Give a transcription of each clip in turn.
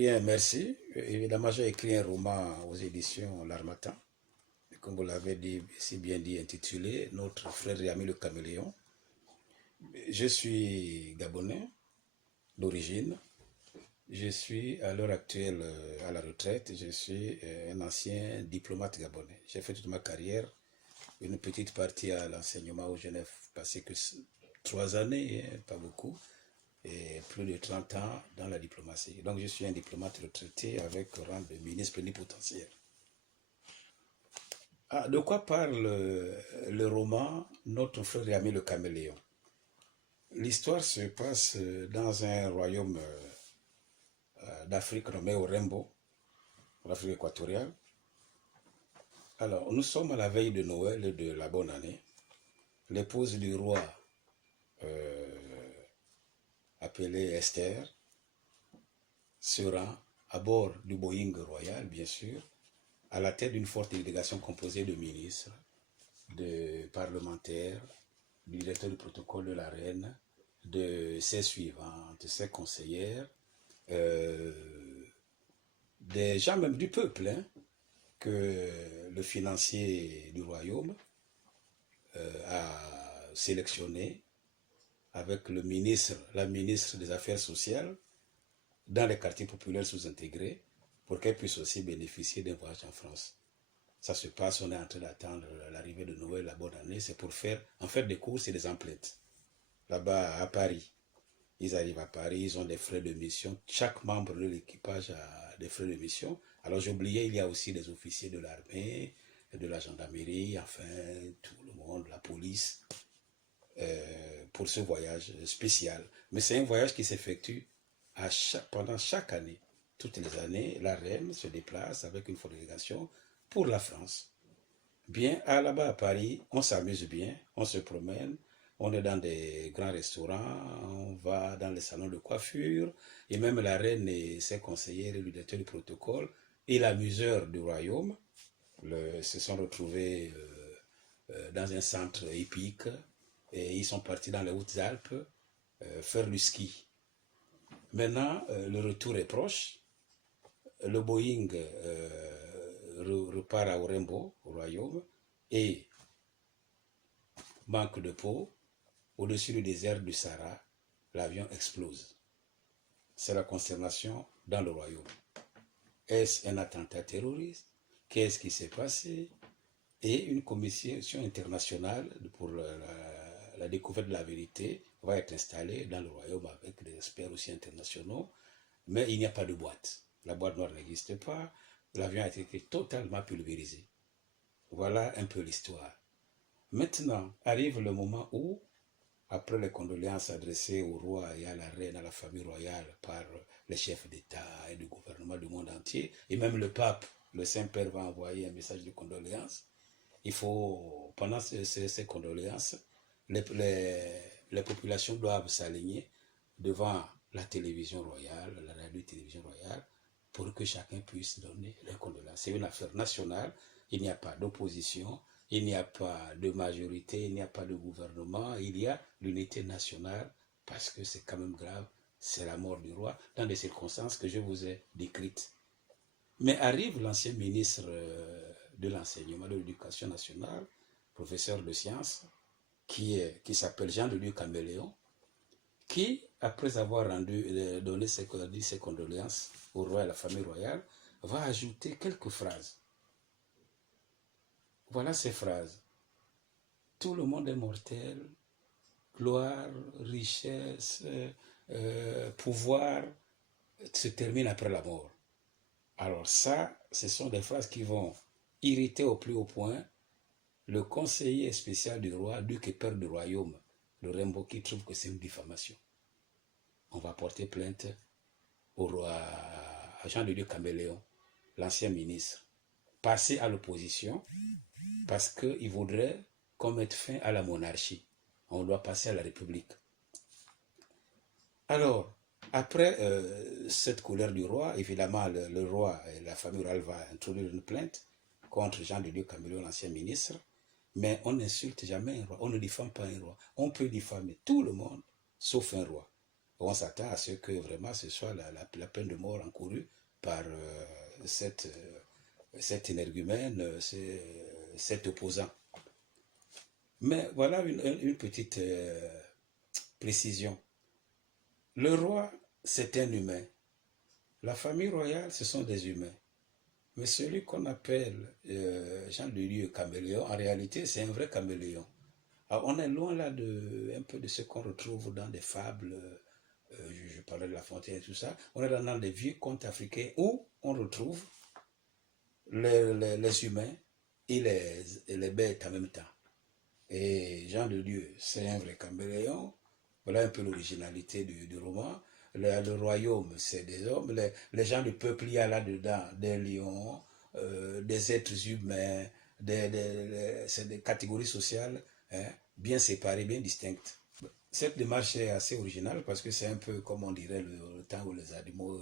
Bien, merci. Évidemment, j'ai écrit un roman aux éditions L'Harmattan, comme vous l'avez dit, si bien dit, intitulé Notre frère et ami le caméléon. Je suis gabonais d'origine. Je suis à l'heure actuelle à la retraite. Je suis un ancien diplomate gabonais. J'ai fait toute ma carrière, une petite partie à l'enseignement où je n'ai passé que 3 années, hein, pas beaucoup, et plus de 30 ans dans la diplomatie. Donc je suis un diplomate retraité avec rang de ministre plénipotentiaire. Ah, de quoi parle le roman Notre frère et ami le caméléon? L'histoire se passe dans un royaume d'Afrique nommé Orembo, l'Afrique équatoriale. Alors, nous sommes à la veille de Noël et de la bonne année. L'épouse du roi, appelée Esther, se rend à bord du Boeing royal, bien sûr, à la tête d'une forte délégation composée de ministres, de parlementaires, du directeur du protocole de la reine, de ses suivantes, ses conseillères, des gens même du peuple, hein, que le financier du royaume a sélectionné avec le ministre, la ministre des Affaires sociales dans les quartiers populaires sous-intégrés pour qu'elle puisse aussi bénéficier d'un voyage en France. Ça se passe, on est en train d'attendre l'arrivée de Noël, la bonne année, c'est pour faire en fait des courses et des emplettes. Là-bas à Paris, ils arrivent à Paris, ils ont des frais de mission. Chaque membre de l'équipage a des frais de mission. Alors j'oubliais, il y a aussi des officiers de l'armée, de la gendarmerie, enfin tout le monde, la police, pour ce voyage spécial. Mais c'est un voyage qui s'effectue pendant chaque année. Toutes les années, la reine se déplace avec une forte délégation pour la France. Bien, là-bas à Paris, on s'amuse bien, on se promène, on est dans des grands restaurants, on va dans les salons de coiffure, et même la reine et ses conseillers, le directeur du protocole et l'amuseur du royaume se sont retrouvés dans un centre hippique et ils sont partis dans les Hautes-Alpes faire du ski. Maintenant, le retour est proche. Le Boeing repart à Orembo, au royaume, et manque de peau, au-dessus du désert du Sahara, l'avion explose. C'est la consternation dans le royaume. Est-ce un attentat terroriste? Qu'est-ce qui s'est passé? Et une commission internationale pour la découverte de la vérité va être installée dans le royaume avec des experts aussi internationaux, mais il n'y a pas de boîte. La boîte noire n'existe pas, l'avion a été totalement pulvérisé. Voilà un peu l'histoire. Maintenant, arrive le moment où, après les condoléances adressées au roi et à la reine, à la famille royale, par les chefs d'État et de gouvernement du monde entier, et même le pape, le Saint-Père va envoyer un message de condoléances, il faut, pendant ces condoléances, les populations doivent s'aligner devant la télévision royale, la radio-télévision royale, pour que chacun puisse donner les condoléances. C'est une affaire nationale, il n'y a pas d'opposition, il n'y a pas de majorité, il n'y a pas de gouvernement, il y a l'unité nationale, parce que c'est quand même grave, c'est la mort du roi, dans des circonstances que je vous ai décrites. Mais arrive l'ancien ministre de l'enseignement, de l'éducation nationale, professeur de sciences, qui s'appelle Jean-de-Dieu Caméléon, qui, après avoir donné ses condoléances au roi et à la famille royale, va ajouter quelques phrases. Voilà ces phrases. Tout le monde est mortel, gloire, richesse, pouvoir se termine après la mort. Alors ça, ce sont des phrases qui vont irriter au plus haut point le conseiller spécial du roi, duc et père du royaume, le Rembo, qui trouve que c'est une diffamation. On va porter plainte au roi, à Jean-de-Dieu Caméléon, l'ancien ministre, passer à l'opposition parce qu'il voudrait qu'on mette fin à la monarchie. On doit passer à la République. Alors, après cette colère du roi, évidemment, le roi et la famille royale vont introduire une plainte contre Jean-de-Dieu Caméléon, l'ancien ministre, mais on n'insulte jamais un roi, on ne diffame pas un roi. On peut diffamer tout le monde, sauf un roi. on s'attend à ce que vraiment ce soit la peine de mort encourue par cet énergumène, cet opposant. Mais voilà une petite précision. Le roi, c'est un humain. La famille royale, ce sont des humains. Mais celui qu'on appelle Jean de Dieu caméléon, en réalité, c'est un vrai caméléon. Alors, on est loin là un peu de ce qu'on retrouve dans des fables, je parlais de La Fontaine et tout ça. On est dans des vieux contes africains où on retrouve les humains et les bêtes en même temps. Et Jean de Dieu, c'est un vrai caméléon. Voilà un peu l'originalité du roman. Le royaume, c'est des hommes. Les gens du peuple, il y a là-dedans des lions, des êtres humains, c'est des catégories sociales hein, bien séparées, bien distinctes. Cette démarche est assez originale parce que c'est un peu comme on dirait le temps où les animaux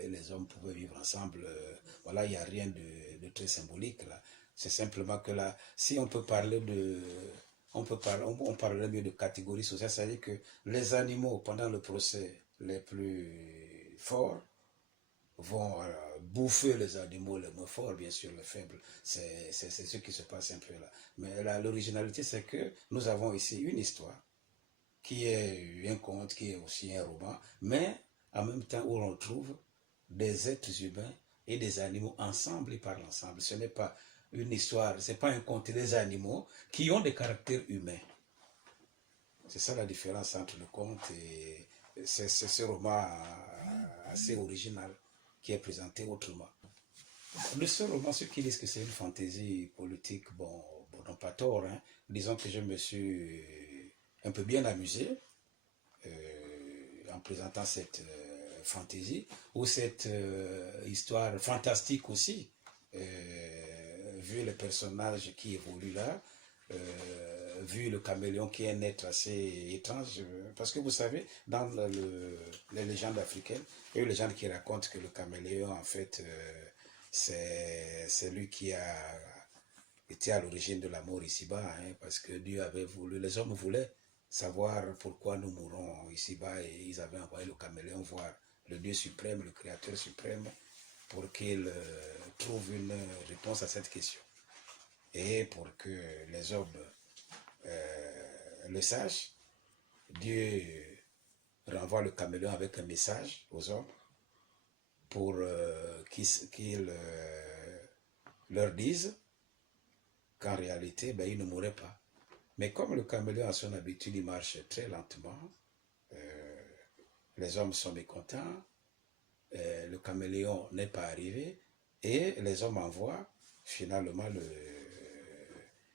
et les hommes pouvaient vivre ensemble. Voilà, il n'y a rien de très symbolique là. C'est simplement que là, si on peut parler de... on parlerait mieux de catégories sociales, c'est-à-dire que les animaux, pendant le procès, les plus forts vont bouffer les animaux les moins forts, bien sûr, les faibles. C'est ce qui se passe un peu là. Mais l'originalité, c'est que nous avons ici une histoire qui est un conte, qui est aussi un roman, mais en même temps où on retrouve des êtres humains et des animaux ensemble et par l'ensemble. Ce n'est pas une histoire, ce n'est pas un conte des animaux qui ont des caractères humains. C'est ça la différence entre le conte et c'est ce roman assez original qui est présenté autrement. Le seul roman, ceux qui disent que c'est une fantaisie politique, bon n'ont pas tort. Hein. Disons que je me suis un peu bien amusé en présentant cette fantaisie ou cette histoire fantastique aussi, vu les personnages qui évoluent là, vu le caméléon qui est un être assez étrange, parce que vous savez, dans les légendes africaines, il y a une légende qui raconte que le caméléon, en fait, c'est lui qui a été à l'origine de la mort ici-bas, hein, parce que Dieu avait voulu, les hommes voulaient savoir pourquoi nous mourons ici-bas et ils avaient envoyé le caméléon voir le Dieu suprême, le Créateur suprême, pour qu'il trouve une réponse à cette question. Et pour que les hommes le sachent, Dieu renvoie le caméléon avec un message aux hommes pour qu'ils leur disent qu'en réalité, ben, ils ne mourraient pas. Mais comme le caméléon a son habitude, il marche très lentement, les hommes sont mécontents, le caméléon n'est pas arrivé, et les hommes envoient finalement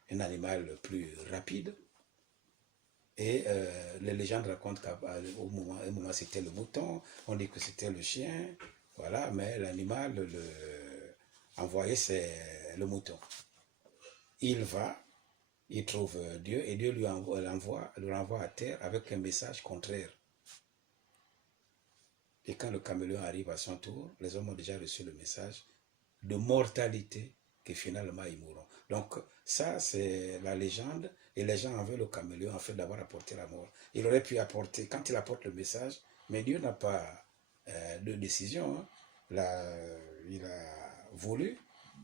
un animal plus rapide. Et les légendes racontent qu'à un moment c'était le mouton, on dit que c'était le chien, voilà, mais l'animal envoyé c'est le mouton. Il va, il trouve Dieu et Dieu le renvoie à terre avec un message contraire. Et quand le caméléon arrive à son tour, les hommes ont déjà reçu le message de mortalité que finalement ils mourront. Donc ça c'est la légende et les gens en veulent le caméléon en fait d'avoir apporté la mort. Il aurait pu apporter, quand il apporte le message, mais Dieu n'a pas de décision. Hein. Il a voulu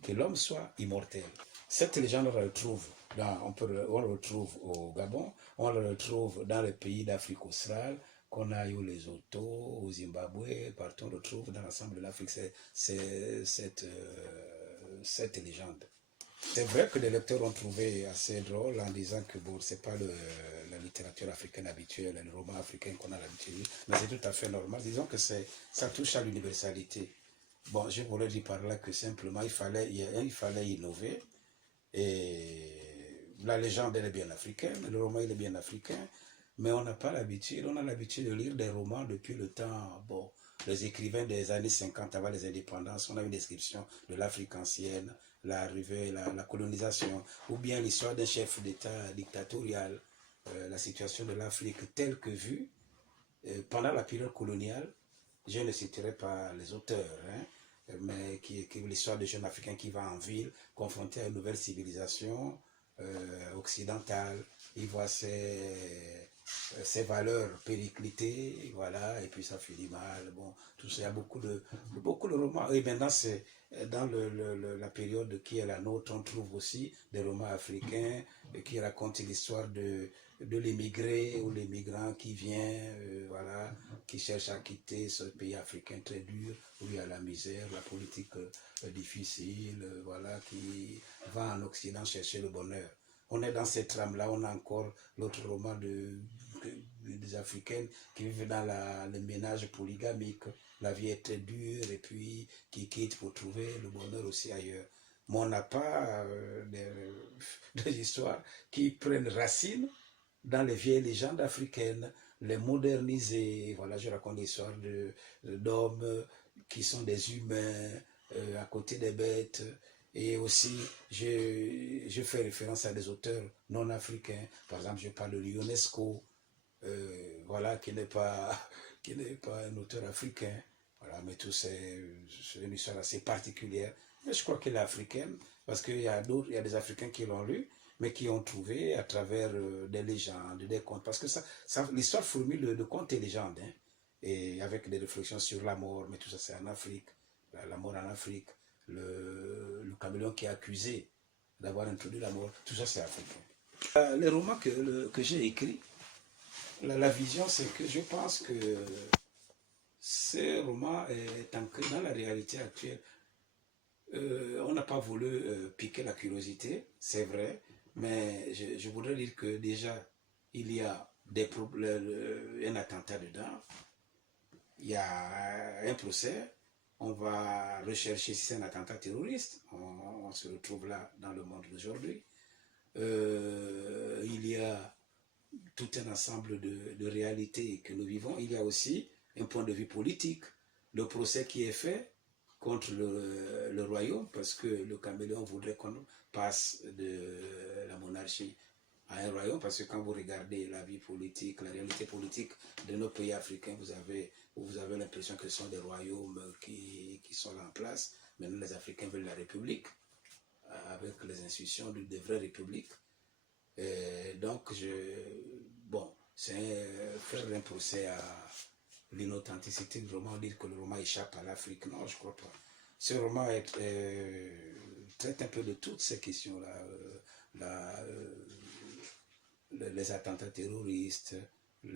que l'homme soit immortel. Cette légende, on la retrouve, on la retrouve au Gabon, on la retrouve dans les pays d'Afrique australe, qu'on aille au Lesotho, au Zimbabwe, partout on retrouve dans l'ensemble de l'Afrique cette légende. C'est vrai que les lecteurs ont trouvé assez drôle en disant que bon, c'est pas la littérature africaine habituelle, le roman africain qu'on a l'habitude, mais c'est tout à fait normal. Disons que ça touche à l'universalité. Bon, je voulais dire par là que simplement il fallait innover et la légende elle est bien africaine, le roman il est bien africain, mais on n'a pas l'habitude, on a l'habitude de lire des romans depuis le temps, bon, les écrivains des années 50 avant les indépendances, on a une description de l'Afrique ancienne, l'arrivée, la colonisation, ou bien l'histoire d'un chef d'État dictatorial, la situation de l'Afrique telle que vue pendant la période coloniale. Je ne citerai pas les auteurs, hein, mais qui écrivent l'histoire de jeunes Africains qui vont en ville, confrontés à une nouvelle civilisation occidentale. Ils voient ses valeurs périclitées, voilà, et puis ça finit mal. Bon, tout ça, il y a beaucoup de romans. Et maintenant, c'est dans la période qui est la nôtre, on trouve aussi des romans africains qui racontent l'histoire de l'émigré ou l'émigrant qui vient, voilà, qui cherche à quitter ce pays africain très dur, où il y a la misère, la politique difficile, voilà, qui va en Occident chercher le bonheur. On est dans cette trame-là, on a encore l'autre roman des Africaines qui vivent dans le ménage polygamique. La vie est très dure et puis qui quittent pour trouver le bonheur aussi ailleurs. Mais on n'a pas des histoires qui prennent racine dans les vieilles légendes africaines, les moderniser. Voilà, je raconte l'histoire d'hommes qui sont des humains à côté des bêtes. Et aussi, je fais référence à des auteurs non africains. Par exemple, je parle de l'UNESCO, voilà, qui n'est pas un auteur africain. Voilà, mais tout c'est une histoire assez particulière. Mais je crois qu'elle est africaine, parce qu'il y a des Africains qui l'ont lu, mais qui ont trouvé à travers des légendes, des contes. Parce que l'histoire fourmille de contes et légendes, hein, et avec des réflexions sur la mort, mais tout ça c'est en Afrique, la mort en Afrique, le caméléon qui est accusé d'avoir introduit la mort, tout ça c'est africain. Les romans que j'ai écrits, la vision c'est que je pense que ce roman est ancré dans la réalité actuelle. On n'a pas voulu piquer la curiosité, c'est vrai, mais je voudrais dire que déjà, il y a un attentat dedans, il y a un procès, on va rechercher si c'est un attentat terroriste, on se retrouve là dans le monde d'aujourd'hui. Il y a tout un ensemble de réalités que nous vivons, il y a aussi un point de vue politique, le procès qui est fait contre le royaume, parce que le caméléon voudrait qu'on passe de la monarchie à un royaume, parce que quand vous regardez la vie politique, la réalité politique de nos pays africains, vous avez l'impression que ce sont des royaumes qui sont là en place. Maintenant, les Africains veulent la République, avec les institutions de vraies républiques. Donc, c'est faire un procès à l'inauthenticité du roman, dire que le roman échappe à l'Afrique. Non, je ne crois pas. Ce roman traite un peu de toutes ces questions-là. Les attentats terroristes, les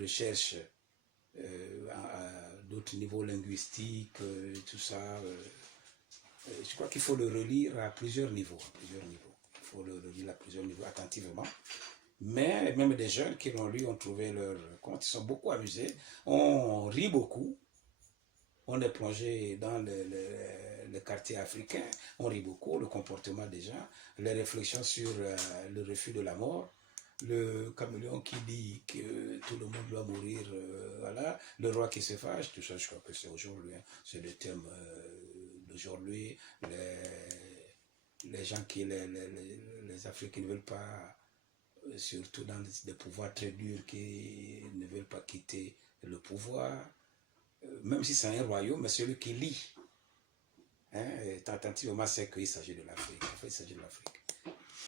recherches à d'autres niveaux linguistiques, tout ça. Je crois qu'il faut le relire à plusieurs niveaux. Il faut le relire à plusieurs niveaux attentivement. Mais même des jeunes qui l'ont lu ont trouvé leur compte, ils sont beaucoup amusés, on rit beaucoup, on est plongé dans le quartier africain, on rit beaucoup, le comportement des gens, les réflexions sur le refus de la mort, le caméléon qui dit que tout le monde doit mourir, voilà, le roi qui se fâche, tout ça je crois que c'est aujourd'hui, hein, c'est le thème d'aujourd'hui, les gens les Africains ne veulent pas, surtout dans des pouvoirs très durs qui ne veulent pas quitter le pouvoir, même si c'est un royaume, mais celui qui lit, hein, attentivement, c'est qu'il s'agit de l'Afrique. En fait, il s'agit de l'Afrique.